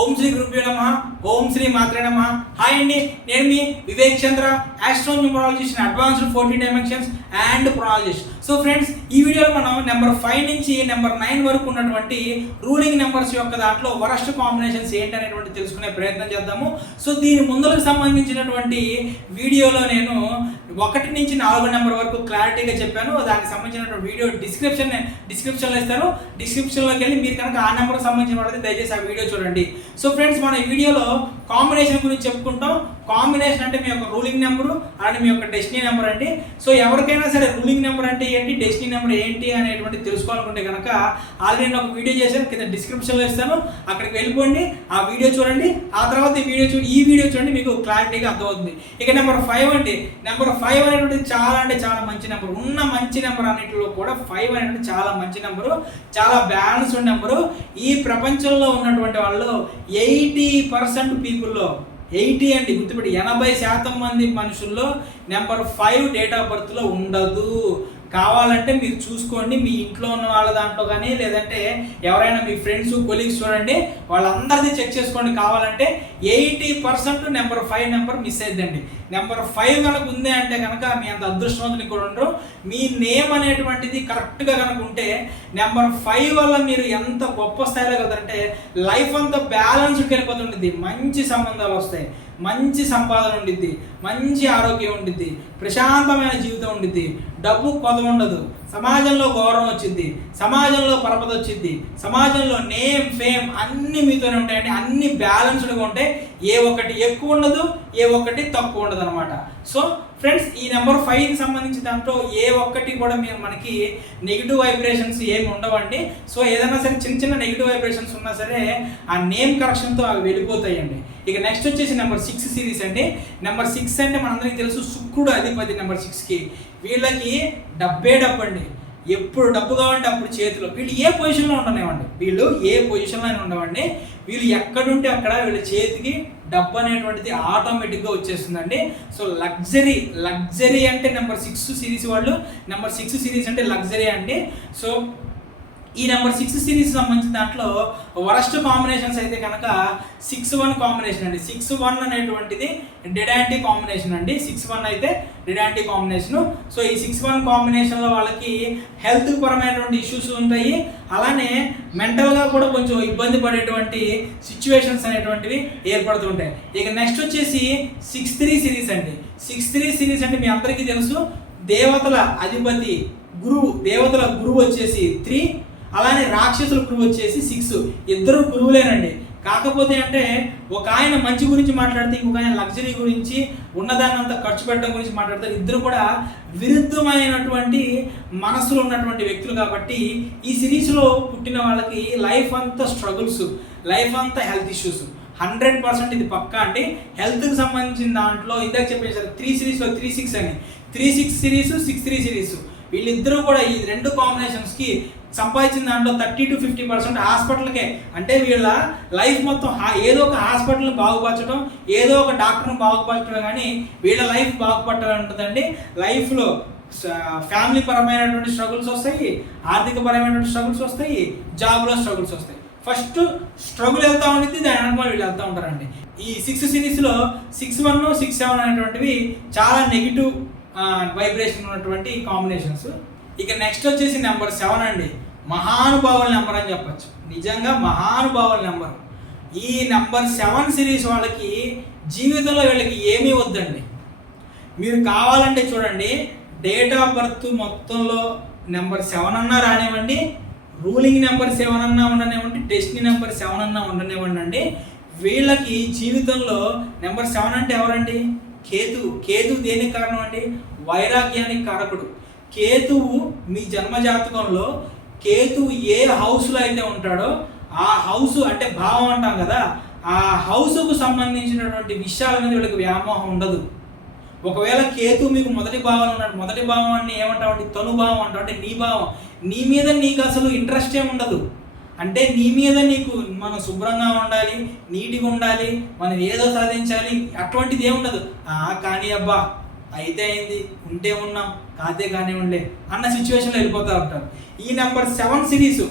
ఓం శ్రీ గురుభ్యో నమః. ఓం శ్రీ మాత్రే నమః. హాయ్ అండి, నేను మీ Vivek Chandra, astro numerologist in advanced 14 dimensions and pronologist. So friends, ఈ వీడియోలో మనం నెంబర్ 5 నుంచి నెంబర్ 9 వరకు ఉన్నటువంటి రూలింగ్ నెంబర్స్ యొక్క దాంట్లో వరస్ట్ కాంబినేషన్స్ ఏంటనేటువంటి తెలుసుకునే ప్రయత్నం చేద్దాము. సో దీని ముందులకు సంబంధించినటువంటి వీడియోలో నేను 1 నుంచి 4 నెంబర్ వరకు క్లారిటీగా చెప్పాను. దానికి సంబంధించినటువంటి వీడియో డిస్క్రిప్షన్లో ఇస్తాను. డిస్క్రిప్షన్లోకి వెళ్ళి మీరు కనుక ఆ నెంబర్కి సంబంధించిన వాళ్ళది దయచేసి ఆ వీడియో చూడండి. సో ఫ్రెండ్స్, మన ఈ వీడియోలో కాంబినేషన్ గురించి చెప్పుకుంటాం. కాంబినేషన్ అంటే మీ యొక్క రూలింగ్ నెంబరు అలానే మీ యొక్క డెస్టినీ నెంబర్ అండి. సో ఎవరికైనా సరే రూలింగ్ నెంబర్ అంటే ఏంటి, డెస్టినీ నెంబర్ ఏంటి అనేటువంటి తెలుసుకోవాలనుకుంటే కనుక ఆల్రెడీ నేను ఒక వీడియో చేశాను, కింద డిస్క్రిప్షన్లో ఇస్తాను, అక్కడికి వెళ్ళిపోండి, ఆ వీడియో చూడండి. ఆ తర్వాత ఈ వీడియో చూడండి, మీకు క్లారిటీగా అర్థమవుతుంది. ఇక నెంబర్ 5 అండి. నెంబర్ 5 అనేటువంటిది చాలా అంటే చాలా మంచి నెంబర్. ఉన్న మంచి నెంబర్ అన్నింటిలో కూడా 5 అనేటువంటి చాలా మంచి నెంబరు, చాలా బ్యాలెన్స్డ్ నెంబరు. ఈ ప్రపంచంలో ఉన్నటువంటి వాళ్ళు 80% పీపుల్లో 80 అండి, గుర్తుపెట్టి 80% మంది మనుషుల్లో నెంబర్ 5 డేట్ ఆఫ్ బర్త్లో ఉండదు. కావాలంటే మీరు చూసుకోండి, మీ ఇంట్లో ఉన్న వాళ్ళ దాంట్లో కానీ లేదంటే ఎవరైనా మీ ఫ్రెండ్స్ కొలీగ్స్ చూడండి, వాళ్ళందరిది చెక్ చేసుకోండి. కావాలంటే 80% నెంబర్ 5 నెంబర్ మిస్ అయిద్దండి. నెంబర్ 5 కనుక ఉంది అంటే కనుక మీ అంత అదృష్టవంతుని కూడా ఉండరు. మీ నేమ్ అనేటువంటిది కరెక్ట్గా కనుక ఉంటే నెంబర్ 5 వల్ల మీరు ఎంత గొప్ప స్థాయిలో కదంటే లైఫ్ అంతా బ్యాలెన్స్డ్కి వెళ్ళిపోతుంటుంది. మంచి సంబంధాలు వస్తాయి, మంచి సంపాదన ఉండిద్ది, మంచి ఆరోగ్యం ఉండిద్ది, ప్రశాంతమైన జీవితం ఉండిద్ది, డబ్బు కొద ఉండదు, సమాజంలో గౌరవం వచ్చింది, సమాజంలో పరపత వచ్చింది, సమాజంలో నేమ్ ఫేమ్ అన్నీ మీతోనే ఉంటాయండి. అన్ని బ్యాలెన్స్డ్గా ఉంటాయి. ఏ ఒక్కటి ఎక్కువ ఉండదు, ఏ ఒక్కటి తక్కువ ఉండదు అనమాట. సో ఫ్రెండ్స్, ఈ నెంబర్ 5కి సంబంధించిన దాంట్లో ఏ ఒక్కటి కూడా మనకి నెగిటివ్ వైబ్రేషన్స్ ఏమి ఉండవండి. సో ఏదైనా సరే చిన్న చిన్న నెగిటివ్ వైబ్రేషన్స్ ఉన్నా సరే ఆ నేమ్ కరెక్షన్తో అవి వెళ్ళిపోతాయండి. ఇక నెక్స్ట్ వచ్చేసి నెంబర్ 6 సిరీస్ అండి. నెంబర్ 6 అంటే మనందరికీ తెలుసు, శుక్రుడు అధిపతి నెంబర్ 6కి. వీళ్ళకి డబ్బే డబ్బు అండి. ఎప్పుడు డబ్బు కావాలంటే అప్పుడు చేతిలో. వీళ్ళు ఏ పొజిషన్లో ఉండనివ్వండి, వీళ్ళు ఎక్కడుంటే అక్కడ వీళ్ళ చేతికి డబ్బు అనేటువంటిది ఆటోమేటిక్గా వచ్చేస్తుందండి. సో లగ్జరీ అంటే నెంబర్ 6 సిరీస్ వాళ్ళు. నెంబర్ 6 సిరీస్ అంటే లగ్జరీ అండి. సో ఈ నెంబర్ 6 సిరీస్ సంబంధించిన దాంట్లో వరస్ట్ కాంబినేషన్స్ అయితే కనుక 6-1 కాంబినేషన్ అండి. 6-1 అనేటువంటిది డెడాంటీ కాంబినేషన్ అండి. 6-1 అయితే డెడాంటీ కాంబినేషను. సో ఈ 6-1 కాంబినేషన్లో వాళ్ళకి హెల్త్ పరమైనటువంటి ఇష్యూస్ ఉంటాయి, అలానే మెంటల్గా కూడా కొంచెం ఇబ్బంది పడేటువంటి సిచ్యువేషన్స్ అనేటువంటివి ఏర్పడుతుంటాయి. ఇక నెక్స్ట్ వచ్చేసి 6-3 సిరీస్ అండి. 6-3 సిరీస్ అంటే మీ అందరికీ తెలుసు, దేవతల అధిపతి గురువు, దేవతల గురువు వచ్చేసి 3, అలానే రాక్షసుల గురువు వచ్చేసి 6. ఇద్దరు గురువులేనండి. కాకపోతే అంటే ఒక ఆయన మంచి గురించి మాట్లాడితే ఇంకొక ఆయన లగ్జరీ గురించి, ఉన్నదాన్ని అంతా ఖర్చు పెట్టడం గురించి మాట్లాడతారు. ఇద్దరు కూడా విరుద్ధమైనటువంటి మనసులో ఉన్నటువంటి వ్యక్తులు. కాబట్టి ఈ సిరీస్లో పుట్టిన వాళ్ళకి లైఫ్ అంతా స్ట్రగుల్స్, లైఫ్ అంతా హెల్త్ ఇష్యూస్ 100% ఇది పక్కా అండి. హెల్త్కి సంబంధించిన దాంట్లో ఇందాక చెప్పేసారు 3 సిరీస్లో 3-6 అని, 3-6 సిరీస్, 6-3 సిరీస్. వీళ్ళిద్దరూ కూడా ఈ 2 కాంబినేషన్స్కి సంపాదించిన దాంట్లో 30-50% హాస్పిటల్కే. అంటే వీళ్ళ లైఫ్ మొత్తం ఏదో ఒక హాస్పిటల్ని బాగుపరచడం, ఏదో ఒక డాక్టర్ని బాగుపరచడం, కానీ వీళ్ళ లైఫ్ బాగుపడటం ఉంటుందండి. లైఫ్లో ఫ్యామిలీ పరమైనటువంటి స్ట్రగుల్స్ వస్తాయి, ఆర్థిక పరమైనటువంటి స్ట్రగుల్స్ వస్తాయి, జాబ్లో స్ట్రగుల్స్ వస్తాయి. ఫస్ట్ స్ట్రగుల్ వెళ్తూ ఉంటుంది, దాని అనుభవం వీళ్ళు వెళ్తూ ఉంటారండి. ఈ 6 సిరీస్లో 6-1, 6-7 అనేటువంటివి చాలా నెగిటివ్ వైబ్రేషన్ ఉన్నటువంటి కాంబినేషన్స్. ఇక నెక్స్ట్ వచ్చేసి నెంబర్ 7 అండి. మహానుభావుల నెంబర్ అని చెప్పచ్చు, నిజంగా మహానుభావుల నెంబర్. ఈ నెంబర్ 7 సిరీస్ వాళ్ళకి జీవితంలో వీళ్ళకి ఏమీ వద్దండి. మీరు కావాలంటే చూడండి, డేట్ ఆఫ్ బర్త్ మొత్తంలో నెంబర్ 7 అన్నా రానివ్వండి, రూలింగ్ నెంబర్ 7 అన్నా ఉండనివ్వండి, డెస్టినీ నెంబర్ 7 అన్నా ఉండనివ్వండి అండి, వీళ్ళకి జీవితంలో నెంబర్ 7 అంటే ఎవరండి? కేతు దేనికి కారణం అండి? వైరాగ్యానికి కారకుడు. కేతువు మీ జన్మజాతకంలో కేతువు ఏ హౌస్లో అయితే ఉంటాడో ఆ హౌస్ అంటే భావం అంటాం కదా, ఆ హౌస్కు సంబంధించినటువంటి విషయాల మీద వీళ్ళకి వ్యామోహం ఉండదు. ఒకవేళ కేతు మీకు మొదటి భావం ఉన్నాడు, మొదటి భావాన్ని ఏమంటామంటే తనుభావం అంటాం. అంటే నీ భావం, నీ మీద నీకు అసలు ఇంట్రెస్ట్ ఏమి ఉండదు. అంటే నీ మీద నీకు మనం శుభ్రంగా ఉండాలి, నీట్గా ఉండాలి, మనం ఏదో సాధించాలి, అటువంటిది ఏముండదు. కానీ అబ్బా అయితే అయింది, ఉంటే ఉన్నాం, కాతే కానీ ఉండే అన్న సిచ్యువేషన్లో వెళ్ళిపోతూ ఉంటారు. ఈ నెంబర్ 7 సిరీస్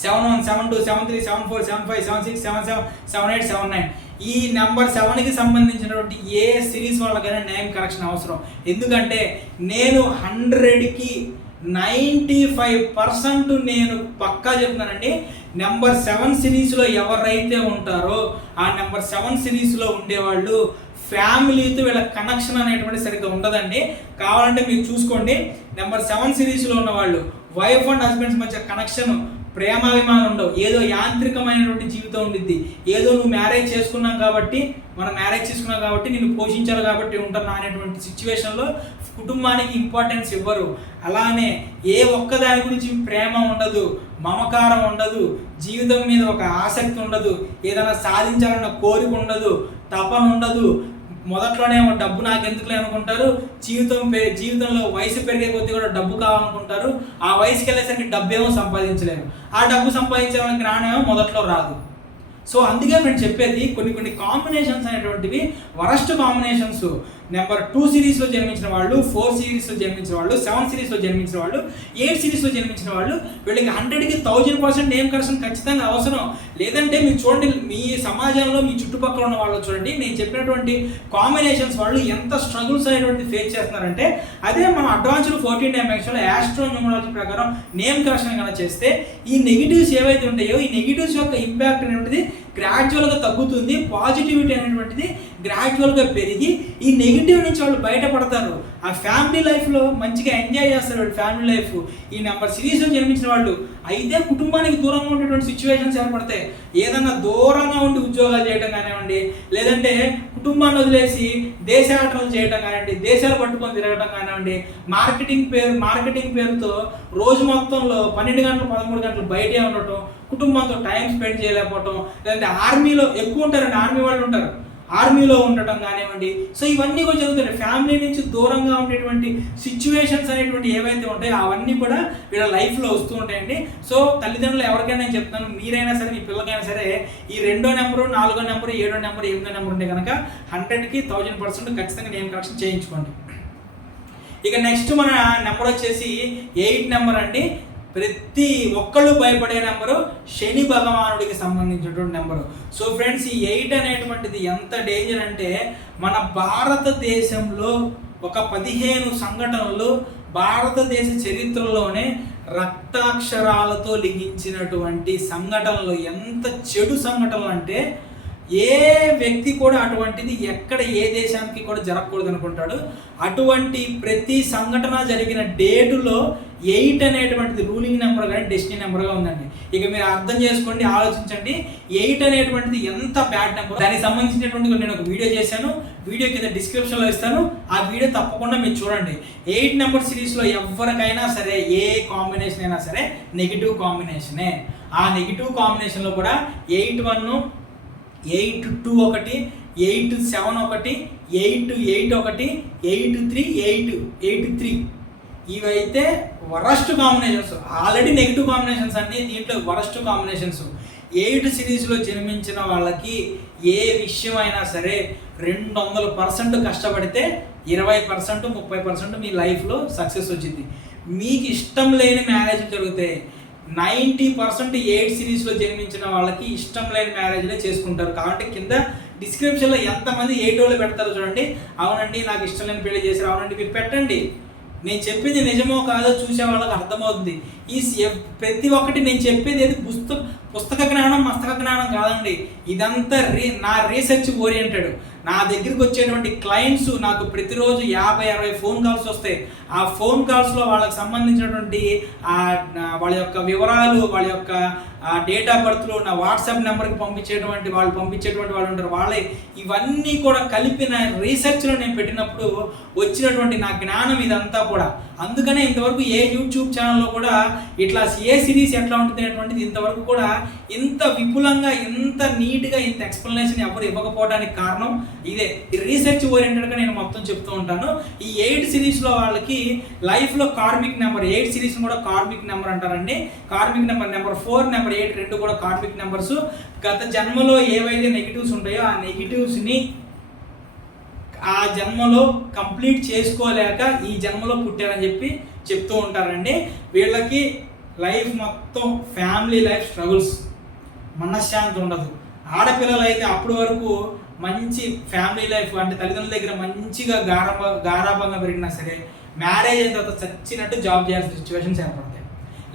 71, 72, 73, 74, 75, 76, 77, 78, 79. ఈ నెంబర్ 7కి సంబంధించినటువంటి ఏ సిరీస్ వాళ్ళకైనా నేమ్ కరెక్షన్ అవసరం. ఎందుకంటే నేను 100కి 95% నేను పక్కా చెప్తున్నానండి. నెంబర్ 7 సిరీస్లో ఎవరైతే ఉంటారో ఆ నెంబర్ 7 సిరీస్లో ఉండేవాళ్ళు ఫ్యామిలీతో వీళ్ళ కనెక్షన్ అనేటువంటి సరిగ్గా ఉండదండి. కావాలంటే మీరు చూసుకోండి, నెంబర్ 7 సిరీస్లో ఉన్న వాళ్ళు వైఫ్ అండ్ హస్బెండ్స్ మధ్య కనెక్షన్, ప్రేమాభిమానం ఉండవు. ఏదో యాంత్రికమైనటువంటి జీవితం ఉండిద్ది. ఏదో నువ్వు మ్యారేజ్ చేసుకున్నాం కాబట్టి నేను పోషించాలి కాబట్టి ఉంటున్నా అనేటువంటి సిచ్యువేషన్లో కుటుంబానికి ఇంపార్టెన్స్ ఇవ్వరు. అలానే ఏ ఒక్క దాని గురించి ప్రేమ ఉండదు, మమకారం ఉండదు, జీవితం మీద ఒక ఆసక్తి ఉండదు, ఏదైనా సాధించాలన్న కోరిక ఉండదు, తపన ఉండదు. మొదట్లోనే డబ్బు నాకు ఎందుకులే అనుకుంటారు. జీవితంలో వయసు పెరిగే కొద్దీ కూడా డబ్బు కావాలనుకుంటారు. ఆ వయసుకి వెళ్ళేసరికి డబ్బు ఏమో సంపాదించలేరు. ఆ డబ్బు సంపాదించాలని జ్ఞానం ఏమో మొదట్లో రాదు. సో అందుకే నేను చెప్పేది కొన్ని కాంబినేషన్స్ అనేటువంటివి వరస్ట్ కాంబినేషన్స్. నెంబర్ 2 సిరీస్లో జన్మించిన వాళ్ళు, 4 సిరీస్లో జన్మించిన వాళ్ళు, 7 సిరీస్లో జన్మించిన వాళ్ళు, 8 సిరీస్లో జన్మించిన వాళ్ళు, వీళ్ళకి 100కి 1000% నేమ్ కరెక్షన్ ఖచ్చితంగా అవసరం. లేదంటే మీరు చూడండి, మీ సమాజంలో మీ చుట్టుపక్కల ఉన్న వాళ్ళు చూడండి, నేను చెప్పినటువంటి కాంబినేషన్స్ వాళ్ళు ఎంత స్ట్రగుల్స్ అనేటువంటి ఫేస్ చేస్తున్నారంటే, అదే మనం అడ్వాన్స్డ్ 14 డైమెన్షన్లో యాస్ట్రోన్యూమరాలజీ ప్రకారం నేమ్ కరెక్షన్ కనుక చేస్తే ఈ నెగిటివ్స్ ఏవైతే ఉంటాయో ఈ నెగిటివ్స్ యొక్క ఇంపాక్ట్ అనేటువంటిది గ్రాడ్యువల్గా తగ్గుతుంది. పాజిటివిటీ అనేటువంటిది గ్రాడ్యువల్గా పెరిగి ఈ నెగిటివ్ నుంచి వాళ్ళు బయటపడతారు. ఆ ఫ్యామిలీ లైఫ్లో మంచిగా ఎంజాయ్ చేస్తారు వాళ్ళు ఫ్యామిలీ లైఫ్. ఈ నెంబర్ సిరీస్లో జన్మించిన వాళ్ళు అయితే కుటుంబానికి దూరంగా ఉండేటువంటి సిచ్యువేషన్స్ ఏర్పడతాయి. ఏదన్నా దూరంగా ఉండి ఉద్యోగాలు చేయడం కానివ్వండి, లేదంటే కుటుంబాన్ని వదిలేసి దేశాటనలు చేయడం కానివ్వండి, దేశాలు పట్టుకొని తిరగడం కానివ్వండి, మార్కెటింగ్ పేరుతో రోజు మొత్తంలో 12 గంటలు 13 గంటలు బయటే ఉండటం, కుటుంబంతో టైం స్పెండ్ చేయలేకపోవటం, లేదంటే ఆర్మీలో ఎక్కువ ఉంటారండి, ఆర్మీ వాళ్ళు ఉంటారు, ఆర్మీలో ఉండటం కానివ్వండి. సో ఇవన్నీ కూడా జరుగుతాయి. ఫ్యామిలీ నుంచి దూరంగా ఉండేటువంటి సిచ్యువేషన్స్ అనేటువంటి ఏవైతే ఉంటాయో అవన్నీ కూడా వీళ్ళ లైఫ్లో వస్తూ ఉంటాయండి. సో తల్లిదండ్రులు ఎవరికైనా నేను చెప్తాను, మీరైనా సరే మీ పిల్లలకైనా సరే ఈ 2వ నెంబరు, 4వ నెంబరు, 7వ నెంబరు, 8వ నెంబర్ ఉంటే కనుక 100కి 1000% ఖచ్చితంగా నేమ్ కరెక్షన్ చేయించుకోండి. ఇక నెక్స్ట్ మన నెంబర్ వచ్చేసి 8 నెంబర్ అండి. ప్రతి ఒక్కళ్ళు భయపడే నెంబరు, శని భగవానుడికి సంబంధించినటువంటి నెంబరు. సో ఫ్రెండ్స్, ఈ 8 అనేటువంటిది ఎంత డేంజర్ అంటే, మన భారతదేశంలో ఒక 15 సంఘటనలు భారతదేశ చరిత్రలోనే రక్తాక్షరాలతో లిఖించినటువంటి సంఘటనలు. ఎంత చెడు సంఘటనలు అంటే ఏ వ్యక్తి కూడా అటువంటిది ఎక్కడ ఏ దేశానికి కూడా జరగకూడదు అనుకుంటాడు. అటువంటి ప్రతి సంఘటన జరిగిన డేటులో 8 అనేటువంటిది రూలింగ్ నెంబర్ కానీ డెస్టినీ నెంబర్గా ఉందండి. ఇక మీరు అర్థం చేసుకోండి, ఆలోచించండి 8 అనేటువంటిది ఎంత బ్యాడ్ నెంబర్. దానికి సంబంధించినటువంటి నేను ఒక వీడియో చేశాను, వీడియో కింద డిస్క్రిప్షన్లో ఇస్తాను, ఆ వీడియో తప్పకుండా మీరు చూడండి. 8 నెంబర్ సిరీస్లో ఎవరికైనా సరే ఏ కాంబినేషన్ అయినా సరే నెగిటివ్ కాంబినేషనే. ఆ నెగిటివ్ కాంబినేషన్లో కూడా 8-1, 8-2 ఒకటి, 8-7 ఒకటి, 8-8 ఒకటి, 8-3, 8-3 ఇవైతే worst combinations. Already negative combinations అన్ని, దీంట్లో వరస్ట్ కాంబినేషన్స్. 8 సిరీస్లో జన్మించిన వాళ్ళకి ఏ విషయం అయినా సరే 200% కష్టపడితే 20%, 30% మీ లైఫ్లో సక్సెస్ వచ్చింది. మీకు ఇష్టం లేని మ్యారేజ్ జరుగుతాయి. 90% 8 సిరీస్లో జన్మించిన వాళ్ళకి ఇష్టం లేని మ్యారేజ్లే చేసుకుంటారు. కాబట్టి కింద డిస్క్రిప్షన్లో ఎంతమంది 8 వాళ్ళు పెడతారో చూడండి. అవునండి నాకు ఇష్టం లేని పెళ్లి చేశారు, అవునండి మీరు పెట్టండి. నేను చెప్పింది నిజమో కాదో చూసే వాళ్ళకి అర్థమవుతుంది. ఈ ప్రతి ఒక్కటి నేను చెప్పేది ఏది పుస్తక జ్ఞానం, మస్తక జ్ఞానం కాదండి. ఇదంతా నా రీసెర్చ్ ఓరియంటెడ్. నా దగ్గరికి వచ్చేటువంటి క్లయింట్స్ నాకు ప్రతిరోజు 50-60 ఫోన్ కాల్స్ వస్తాయి. ఆ ఫోన్ కాల్స్లో వాళ్ళకి సంబంధించినటువంటి వాళ్ళ యొక్క వివరాలు, వాళ్ళ యొక్క డేట్ ఆఫ్ బర్త్లో నా వాట్సాప్ నెంబర్కి పంపించేటువంటి వాళ్ళు ఉంటారు. వాళ్ళే ఇవన్నీ కూడా కలిపిన రీసెర్చ్లో నేను పెట్టినప్పుడు వచ్చినటువంటి నా జ్ఞానం ఇదంతా కూడా. అందుకనే ఇంతవరకు ఏ యూట్యూబ్ ఛానల్లో కూడా ఇట్లా ఏ సిరీస్ ఎట్లా ఉంటుంది అనేటువంటిది ఇంతవరకు కూడా ఇంత విపులంగా, ఇంత నీట్గా, ఇంత ఎక్స్ప్లెనేషన్ ఎవరు ఇవ్వకపోవడానికి కారణం ఇదే. ఈ రీసెర్చ్ ఓరియంటెడ్గా నేను మొత్తం చెప్తూ ఉంటాను. ఈ 8 సిరీస్లో వాళ్ళకి లైఫ్లో కార్మిక్ నెంబర్, 8 సిరీస్ కూడా కార్మిక్ నెంబర్ అంటారండి. కార్మిక్ నెంబర్ 4, నెంబర్ 8 రెండు కూడా కార్మిక్ నెంబర్స్. గత జన్మలో ఏవైతే నెగిటివ్స్ ఉంటాయో ఆ నెగిటివ్స్ని ఆ జన్మలో కంప్లీట్ చేసుకోలేక ఈ జన్మలో పుట్టారని చెప్తూ ఉంటారండి. వీళ్ళకి లైఫ్ మొత్తం ఫ్యామిలీ లైఫ్ స్ట్రగుల్స్, మనశ్శాంతి ఉండదు. ఆడపిల్లలు అయితే అప్పటి వరకు మంచి ఫ్యామిలీ లైఫ్ అంటే తల్లిదండ్రుల దగ్గర మంచిగా గారాభంగా పెరిగినా సరే మ్యారేజ్ అయిన తర్వాత చచ్చినట్టు జాబ్ చేయాల్సిన సిచ్యువేషన్స్ ఏర్పడతాయి,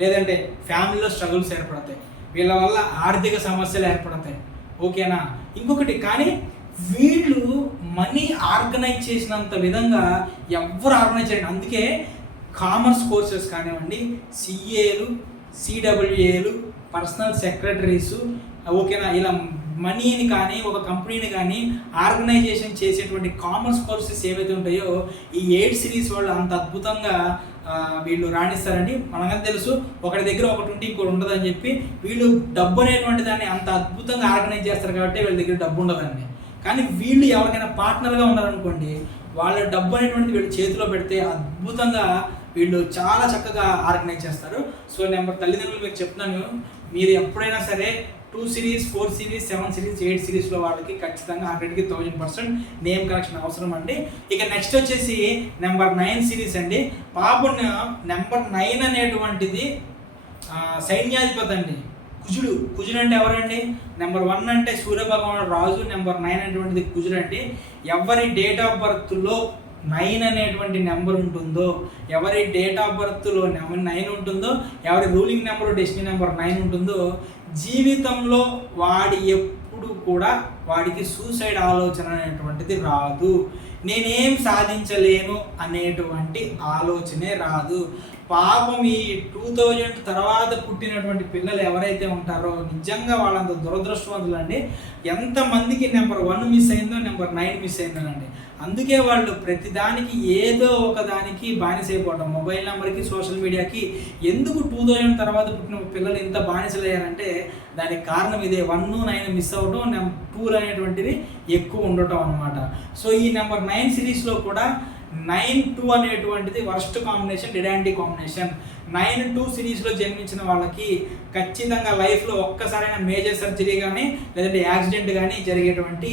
లేదంటే ఫ్యామిలీలో స్ట్రగుల్స్ ఏర్పడతాయి, వీళ్ళ వల్ల ఆర్థిక సమస్యలు ఏర్పడతాయి. ఓకేనా? ఇంకొకటి, కానీ వీళ్ళు మనీ ఆర్గనైజ్ చేసినంత విధంగా ఎవరు ఆర్గనైజ్ చేయండి. అందుకే కామర్స్ కోర్సెస్ కానివ్వండి, సిఏలు, సిడబ్ల్యూఏలు, పర్సనల్ సెక్రటరీసు, ఓకేనా, ఇలా మనీని కానీ ఒక కంపెనీని కానీ ఆర్గనైజేషన్ చేసేటువంటి కామర్స్ కోర్సెస్ ఏవైతే ఉంటాయో ఈ 8 సిరీస్ వాళ్ళు అంత అద్భుతంగా వీళ్ళు రాణిస్తారండి. మనకంతా తెలుసు, ఒకటి దగ్గర ఒకటి ఉంటే ఇంకోటి ఉండదని చెప్పి వీళ్ళు డబ్బు అనేటువంటి దాన్ని అంత అద్భుతంగా ఆర్గనైజ్ చేస్తారు కాబట్టి వీళ్ళ దగ్గర డబ్బు ఉండదండి. కానీ వీళ్ళు ఎవరికైనా పార్ట్నర్గా ఉన్నారనుకోండి, వాళ్ళ డబ్బు అనేటువంటిది వీళ్ళు చేతిలో పెడితే అద్భుతంగా వీళ్ళు చాలా చక్కగా ఆర్గనైజ్ చేస్తారు. సో తల్లిదండ్రులు మీకు చెప్తున్నాను, మీరు ఎప్పుడైనా సరే 2 సిరీస్, 4 సిరీస్, 7 సిరీస్, 8 సిరీస్లో వాళ్ళకి ఖచ్చితంగా 100కి 1000% నేమ్ కరెక్షన్ అవసరం అండి. ఇక నెక్స్ట్ వచ్చేసి నెంబర్ 9 సిరీస్ అండి. పాపం నెంబర్ 9 అనేటువంటిది సైన్యాధిపతి అండి, కుజుడు. కుజుడు అంటే ఎవరండి? నెంబర్ 1 అంటే సూర్యభగవానుడు రాజు, నెంబర్ 9 అనేటువంటిది కుజుడు అండి. ఎవరి డేట్ ఆఫ్ బర్త్లో 9 అనేటువంటి నెంబర్ ఉంటుందో, ఎవరి డేట్ ఆఫ్ బర్త్లో 9 ఉంటుందో, ఎవరి రూలింగ్ నెంబర్ డెస్టినీ నెంబర్ 9 ఉంటుందో, జీవితంలో వాడి ఎప్పుడు కూడా వాడికి సూసైడ్ ఆలోచన అనేటువంటిది రాదు. నేనేం సాధించలేను అనేటువంటి ఆలోచనే రాదు. పాపం ఈ 2000 తర్వాత పుట్టినటువంటి పిల్లలు ఎవరైతే ఉంటారో నిజంగా వాళ్ళంత దురదృష్టవంతులు అండి. ఎంతమందికి నెంబర్ 1 మిస్ అయిందో, నెంబర్ 9 మిస్ అయిందోనండి. అందుకే వాళ్ళు ప్రతిదానికి ఏదో ఒక దానికి బానిసైపోవడం, మొబైల్ నెంబర్కి, సోషల్ మీడియాకి. ఎందుకు 2000 తర్వాత పుట్టిన పిల్లలు ఇంత బానిసలయ్యారంటే దానికి కారణం ఇదే, 1, 9 మిస్ అవ్వడం, 2 అనేటువంటివి ఎక్కువ ఉండటం అనమాట. సో ఈ నెంబర్ 9 సిరీస్లో కూడా 9-2 అనేటువంటిది వర్స్ట్ కాంబినేషన్, డిడాంటీ కాంబినేషన్. 9-2 సిరీస్లో జన్మించిన వాళ్ళకి ఖచ్చితంగా లైఫ్లో ఒక్కసారైనా మేజర్ సర్జరీ కానీ లేదంటే యాక్సిడెంట్ కానీ జరిగేటువంటి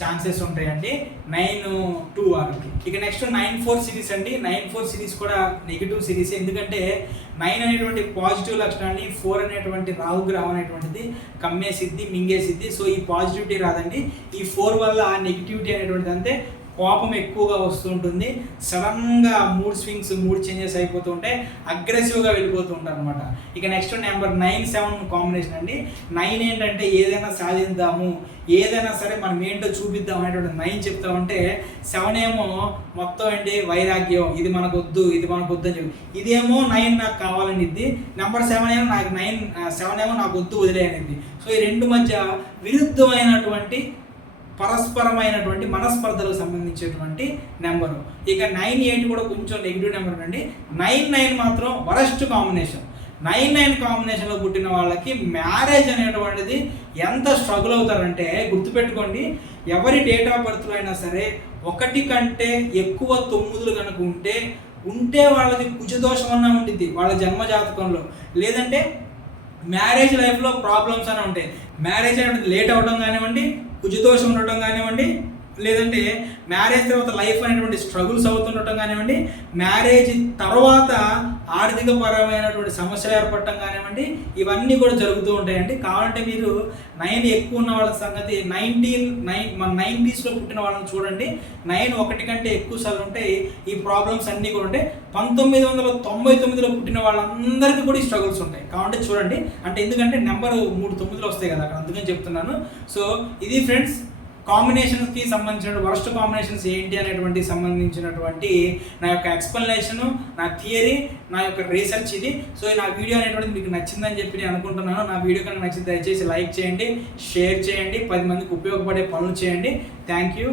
ఛాన్సెస్ ఉంటాయండి 9-2 వాళ్ళకి. ఇక నెక్స్ట్ 9-4 సిరీస్ అండి. 9-4 సిరీస్ కూడా నెగిటివ్ సిరీస్. ఎందుకంటే 9 అనేటువంటి పాజిటివ్ లక్షణాన్ని 4 అనేటువంటి రాహుగ్రహం అనేటువంటిది కమ్మేసిద్ది, మింగేసిద్ది. సో ఈ పాజిటివిటీ రాదండి. ఈ 4 వల్ల నెగిటివిటీ అనేటువంటిది అంతే, కోపం ఎక్కువగా వస్తుంటుంది, సడన్గా మూడ్ స్వింగ్స్, మూడ్ చేంజెస్ అయిపోతూ ఉంటాయి, అగ్రెసివ్గా వెళ్ళిపోతూ ఉంటారు అనమాట. ఇక నెక్స్ట్ నెంబర్ 9-7 కాంబినేషన్ అండి. 9 ఏంటంటే ఏదైనా సాధిద్దాము, ఏదైనా సరే మనం ఏంటో చూపిద్దాం అనేటువంటి 9 చెప్తా ఉంటే, 7 ఏమో మొత్తం ఏంటి వైరాగ్యం, ఇది మనకు వద్దు, ఇది మనకు వద్దు అని చెప్పి. ఇదేమో 9 నాకు కావాలని ఇది, నెంబర్ 7 ఏమో నాకు 7 ఏమో నాకు వద్దు వదిలేయనిది. సో ఈ రెండు మధ్య విరుద్ధమైనటువంటి పరస్పరమైనటువంటి మనస్పర్ధలకు సంబంధించేటువంటి నెంబరు. ఇక 9-8 కూడా కొంచెం నెగిటివ్ నెంబర్ అండి. 9-9 మాత్రం వరస్ట్ కాంబినేషన్. 9-9 కాంబినేషన్లో పుట్టిన వాళ్ళకి మ్యారేజ్ అనేటువంటిది ఎంత స్ట్రగుల్ అవుతారంటే గుర్తుపెట్టుకోండి, ఎవరి డేట్ ఆఫ్ బర్త్లో అయినా సరే 1 కంటే ఎక్కువ 9లు కనుక ఉంటే వాళ్ళది కుజదోషం అన్న ఉంటుంది వాళ్ళ జన్మ జాతకంలో, లేదంటే మ్యారేజ్ లైఫ్లో ప్రాబ్లమ్స్ అని ఉంటాయి. మ్యారేజ్ అనేటువంటి లేట్ అవ్వడం కానివ్వండి, కుజదోషం ఉండటం కానివ్వండి, లేదంటే మ్యారేజ్ తర్వాత లైఫ్ అనేటువంటి స్ట్రగుల్స్ అవుతుండటం కానివ్వండి, మ్యారేజ్ తర్వాత ఆర్థిక పరమైనటువంటి సమస్యలు ఏర్పడటం కానివ్వండి, ఇవన్నీ కూడా జరుగుతూ ఉంటాయండి. కావాలంటే మీరు 9 ఎక్కువ ఉన్న వాళ్ళ సంగతి మన 90స్లో పుట్టిన వాళ్ళని చూడండి. 9 1 కంటే ఎక్కువ సార్లు ఉంటాయి ఈ ప్రాబ్లమ్స్ అన్నీ కూడా ఉంటాయి. 1999లో పుట్టిన వాళ్ళందరికీ కూడా ఈ స్ట్రగుల్స్ ఉంటాయి. కావాలంటే చూడండి, అంటే ఎందుకంటే నెంబర్ 3 9లు వస్తాయి కదా అక్కడ, అందుకని చెప్తున్నాను. సో ఇది ఫ్రెండ్స్, కాంబినేషన్స్కి సంబంధించిన వరస్ట్ కాంబినేషన్స్ ఏంటి అనేటువంటి సంబంధించినటువంటి నా యొక్క ఎక్స్ప్లెనేషను, నా థియరీ, నా యొక్క రీసెర్చ్ ఇది. సో నా వీడియో అనేటువంటిది మీకు నచ్చిందని చెప్పి నేను అనుకుంటున్నాను. నా వీడియో కనుక నచ్చితే దయచేసి లైక్ చేయండి, షేర్ చేయండి, 10 మందికి ఉపయోగపడే పనులు చేయండి. Thank you.